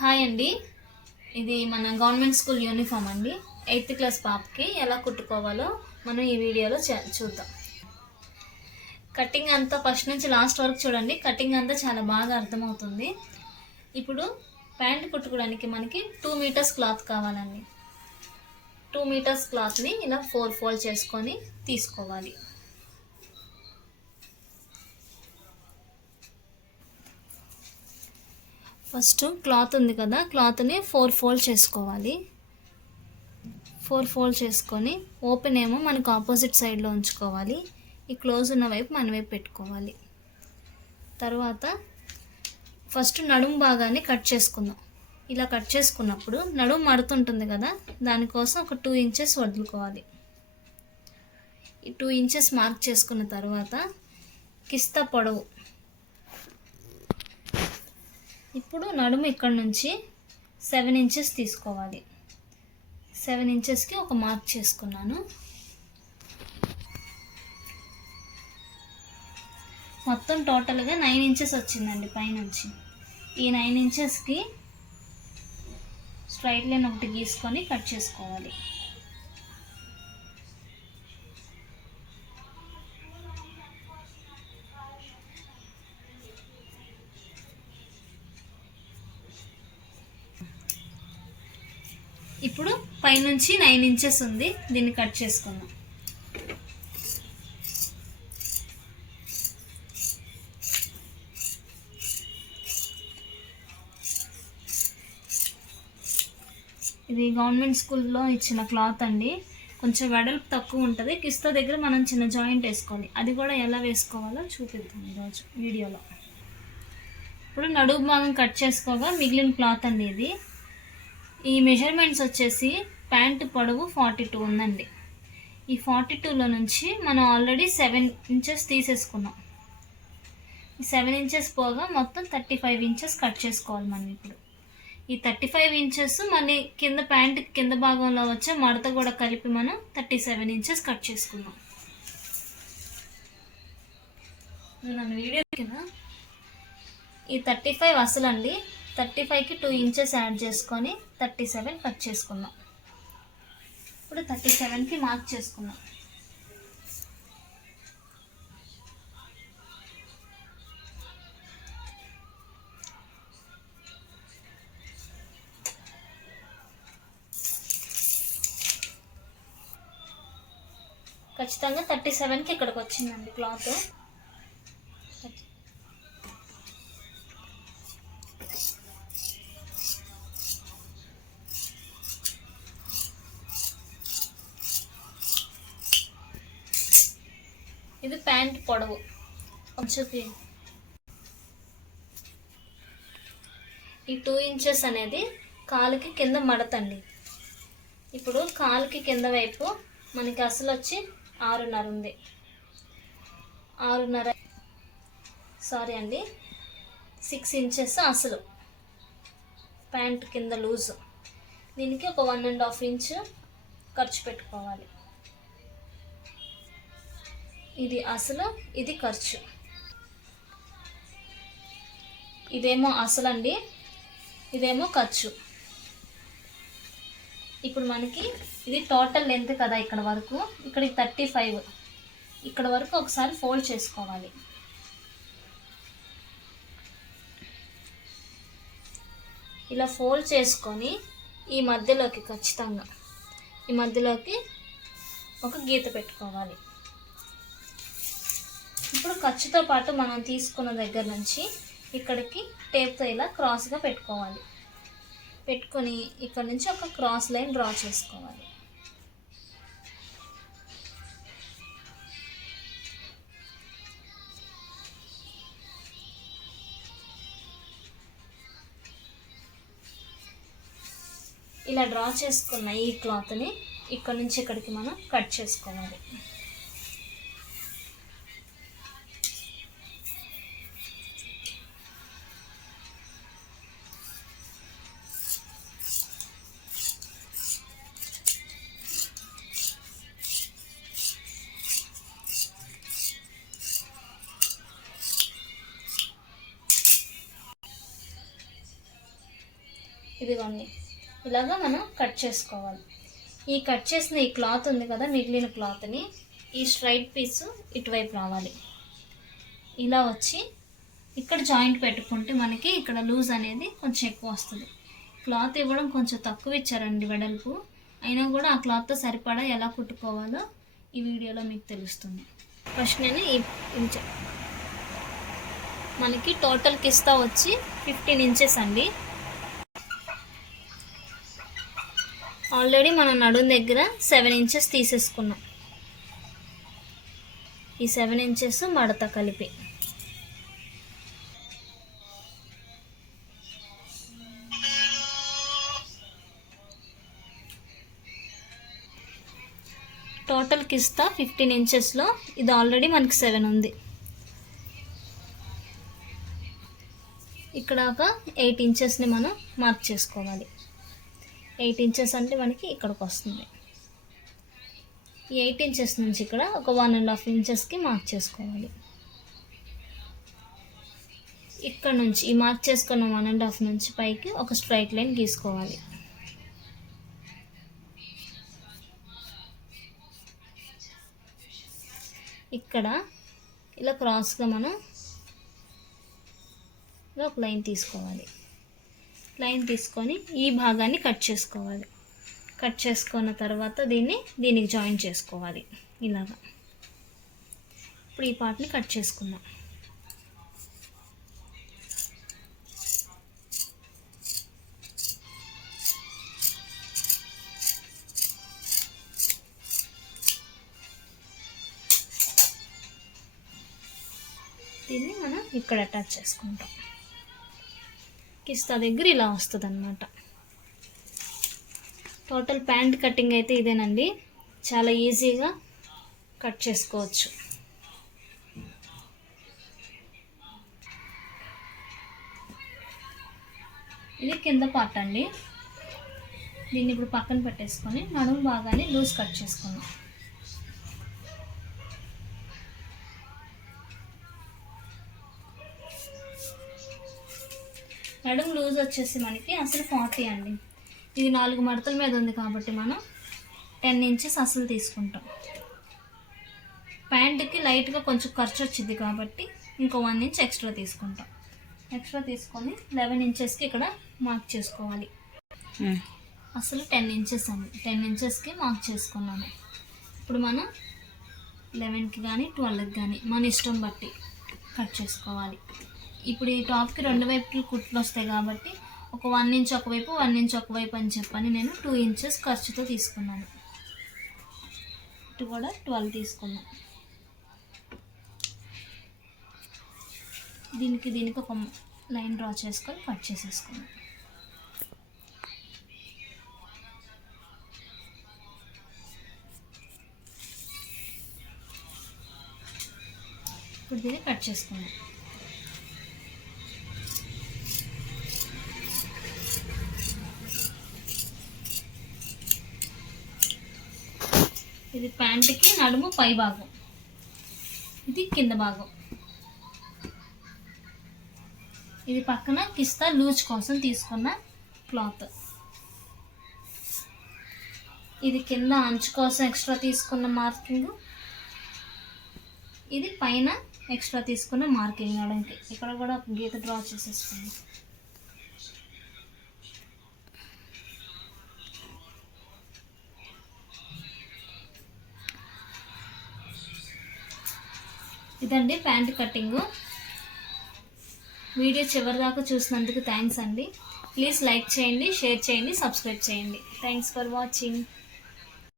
Hi అండి. ఇది మన గవర్నమెంట్ స్కూల్ యూనిఫామ్ అండి. 8th క్లాస్ పాపకి ఎలా కుట్టుకోవాలో మనం ఈ వీడియోలో చూద్దాం. కటింగ్ అంతా ఫస్ట్ నుంచి లాస్ట్ వరకు చూడండి. కటింగ్ అంతా చాలా బాగా అర్థమవుతుంది. ఇప్పుడు ప్యాంట్ కుట్టుకోవడానికి మనకి 2 మీటర్స్ క్లాత్ కావాలండి. 2 మీటర్స్ క్లాత్ని ఇలా 4 ఫోల్డ్ చేసుకొని తీసుకోవాలి. ఫస్ట్ క్లాత్ ఉంది కదా, క్లాత్ని 4 ఫోల్డ్ చేసుకోవాలి. 4 ఫోల్డ్ చేసుకొని ఓపెన్ ఏమో మనకు ఆపోజిట్ సైడ్లో ఉంచుకోవాలి. ఈ క్లోజ్ ఉన్న వైపు మన వైపు పెట్టుకోవాలి. తర్వాత ఫస్ట్ నడుము భాగాన్ని కట్ చేసుకుందాం. ఇలా కట్ చేసుకున్నప్పుడు నడుము మడుతుంటుంది కదా, దానికోసం ఒక 2 ఇంచెస్ వదులుకోవాలి. ఈ 2 ఇంచెస్ మార్క్ చేసుకున్న తర్వాత కిస్తా పొడవు, ఇప్పుడు నడుము ఇక్కడ నుంచి 7 ఇంచెస్ తీసుకోవాలి. 7 ఇంచెస్కి ఒక మార్క్ చేసుకున్నాను. మొత్తం టోటల్గా 9 ఇంచెస్ వచ్చిందండి పైనుంచి. ఈ 9 ఇంచెస్కి స్ట్రైట్ లైన్ ఒకటి గీసుకొని కట్ చేసుకోవాలి. ఇప్పుడు పైనుంచి 9 ఇంచెస్ ఉంది, దీన్ని కట్ చేసుకుందాం. ఇది గవర్నమెంట్ స్కూల్లో ఇచ్చిన క్లాత్ అండి. కొంచెం వెడల్పు తక్కువ ఉంటుంది. కిస్తా దగ్గర మనం చిన్న జాయింట్ వేసుకోవాలి. అది కూడా ఎలా వేసుకోవాలో చూపిద్దాం ఈరోజు వీడియోలో. ఇప్పుడు నడుము భాగం కట్ చేసుకోగా మిగిలిన క్లాత్ అండి ఇది. ఈ మెజర్మెంట్స్ వచ్చేసి ప్యాంటు పొడవు 42 ఉందండి. ఈ 42లో నుంచి మనం ఆల్రెడీ 7 ఇంచెస్ తీసేసుకున్నాం. ఈ 7 ఇంచెస్ పోగా మొత్తం 35 ఇంచెస్ కట్ చేసుకోవాలి మనం. ఇప్పుడు ఈ 35 ఇంచెస్ మళ్ళీ కింద ప్యాంటు కింద భాగంలో వచ్చే మడత కూడా కలిపి మనం 37 ఇంచెస్ కట్ చేసుకున్నాం. నన్ను వీడియో కింద ఈ 35 అసలండి. 35కి 2 ఇంచెస్ యాడ్ చేసుకొని 37 కట్ చేసుకుందాం. ఇప్పుడు 37కి మార్క్ చేసుకుందాం. ఖచ్చితంగా 37కి ఇక్కడికి వచ్చిందండి క్లాత్. ఇది ప్యాంట్ పొడవు. ఈ 2 ఇంచెస్ అనేది కాలుకి కింద మడతండి. ఇప్పుడు కాలుకి కింద వైపు మనకి అసలు వచ్చి 6.5 ఉంది. 6.5 సారీ అండి 6 ఇంచెస్ అసలు ప్యాంట్ కింద లూజు. దీనికి ఒక 1.5 ఇంచ్ ఖర్చు పెట్టుకోవాలి. ఇది అసలు, ఇది ఖర్చు. ఇదేమో అసలు అండి, ఇదేమో ఖర్చు. ఇప్పుడు మనకి ఇది టోటల్ లెంత్ కదా ఇక్కడ వరకు. ఇక్కడ 35, ఇక్కడ వరకు ఒకసారి ఫోల్డ్ చేసుకోవాలి. ఇలా ఫోల్డ్ చేసుకొని ఈ మధ్యలోకి ఖచ్చితంగా ఈ మధ్యలోకి ఒక గీత పెట్టుకోవాలి. ఇప్పుడు ఖర్చుతో పాటు మనం తీసుకున్న దగ్గర నుంచి ఇక్కడికి టేప్తో ఇలా క్రాస్గా పెట్టుకోవాలి. పెట్టుకొని ఇక్కడ నుంచి ఒక క్రాస్ లైన్ డ్రా చేసుకోవాలి. ఇలా డ్రా చేసుకున్న ఈ క్లాత్ని ఇక్కడ నుంచి ఇక్కడికి మనం కట్ చేసుకోవాలి. ఇదిగోండి ఇలాగా మనం కట్ చేసుకోవాలి. ఈ కట్ చేసిన ఈ క్లాత్ ఉంది కదా, మిగిలిన క్లాత్ని ఈ స్ట్రైట్ పీసు ఇటువైపు రావాలి. ఇలా వచ్చి ఇక్కడ జాయింట్ పెట్టుకుంటే మనకి ఇక్కడ లూజ్ అనేది కొంచెం ఎక్కువ వస్తుంది. క్లాత్ ఇవ్వడం కొంచెం తక్కువ ఇచ్చారండి వెడల్పు, అయినా కూడా ఆ క్లాత్తో సరిపడా ఎలా కుట్టుకోవాలో ఈ వీడియోలో మీకు తెలుస్తుంది. ఫస్ట్ నేను మనకి టోటల్ కిస్తా వచ్చి 15 ఇంచెస్ అండి. ఆల్రెడీ మనం నడుం దగ్గర 7 ఇంచెస్ తీసేసుకున్నాం. ఈ 7 ఇంచెస్ మడత కలిపి టోటల్ కిస్తా 15 ఇంచెస్లో ఇది ఆల్రెడీ మనకి 7 ఉంది. ఇక్కడ ఒక 8 ఇంచెస్ని మనం మార్క్ చేసుకోవాలి. 8 ఇంచెస్ అంటే మనకి ఇక్కడికి వస్తుంది. ఈ 8 ఇంచెస్ నుంచి ఇక్కడ ఒక 1.5 ఇంచెస్కి మార్క్ చేసుకోవాలి. ఇక్కడ నుంచి ఈ మార్క్ చేసుకున్న 1.5 నుంచి పైకి ఒక స్ట్రైట్ లైన్ గీసుకోవాలి. ఇక్కడ ఇలా క్రాస్గా మనం ఇలా ఒక లైన్ తీసుకోవాలి. లైన్ తీసుకొని ఈ భాగాన్ని కట్ చేసుకోవాలి. కట్ చేసుకున్న తర్వాత దీనికి జాయిన్ చేసుకోవాలి ఇలాగా. ఇప్పుడు ఈ పార్ట్ని కట్ చేసుకుందాం. దీన్ని మనం ఇక్కడ అటాచ్ చేసుకుంటాం. కిస్తా దగ్గర ఇలా వస్తుంది అన్నమాట. టోటల్ ప్యాంట్ కటింగ్ అయితే ఇదేనండి, చాలా ఈజీగా కట్ చేసుకోవచ్చు. ఇది కింద పార్ట్ అండి. దీన్ని ఇప్పుడు పక్కన పెట్టేసుకొని నడుము భాగాన్ని లూజ్ కట్ చేసుకున్నాం. నడుము లూజ్ వచ్చేసి మనకి అసలు 40 అండి. ఇది 4 మడతల మీద ఉంది కాబట్టి మనం 10 ఇంచెస్ అసలు తీసుకుంటాం. ప్యాంటుకి లైట్గా కొంచెం ఖర్చు వచ్చింది కాబట్టి ఇంకో 1 ఇంచ్ ఎక్స్ట్రా తీసుకుంటాం. ఎక్స్ట్రా తీసుకొని 11 ఇంచెస్కి ఇక్కడ మార్క్ చేసుకోవాలి. అసలు 10 ఇంచెస్ అండి. 10 ఇంచెస్కి మార్క్ చేసుకున్నాను. ఇప్పుడు మనం 11కి కానీ 12కి కానీ మన ఇష్టం బట్టి కట్ చేసుకోవాలి. ఇప్పుడు ఈ టాప్కి 2 వైపుకి కుట్లు వస్తాయి కాబట్టి ఒక 1 ఇంచ్ ఒకవైపు 1 ఇంచ్ ఒకవైపు అని చెప్పని నేను 2 ఇంచెస్ ఖర్చుతో తీసుకున్నాను. ఇటు కూడా 12 తీసుకున్నాను. దీనికి ఒక లైన్ డ్రా చేసుకొని కట్ చేసేసుకున్నాను. ఇప్పుడు దీన్ని కట్ చేసుకున్నాను. ఇది ప్యాంటుకి నడుము పై భాగం, ఇది కింద భాగం. ఇది పక్కన కిస్తా లూజ్ కోసం తీసుకున్న క్లాత్. ఇది కింద అంచు కోసం ఎక్స్ట్రా తీసుకున్న మార్కింగ్, ఇది పైన ఎక్స్ట్రా తీసుకున్న మార్కింగ్. నడుముకి ఇక్కడ కూడా గీత డ్రా చేసేసుకుంది. ఇదండి ప్యాంట్ కటింగు. వీడియో చివరి దాకా చూసినందుకు థ్యాంక్స్ అండి. ప్లీజ్ లైక్ చేయండి, షేర్ చేయండి, సబ్స్క్రైబ్ చేయండి. Thanks for watching.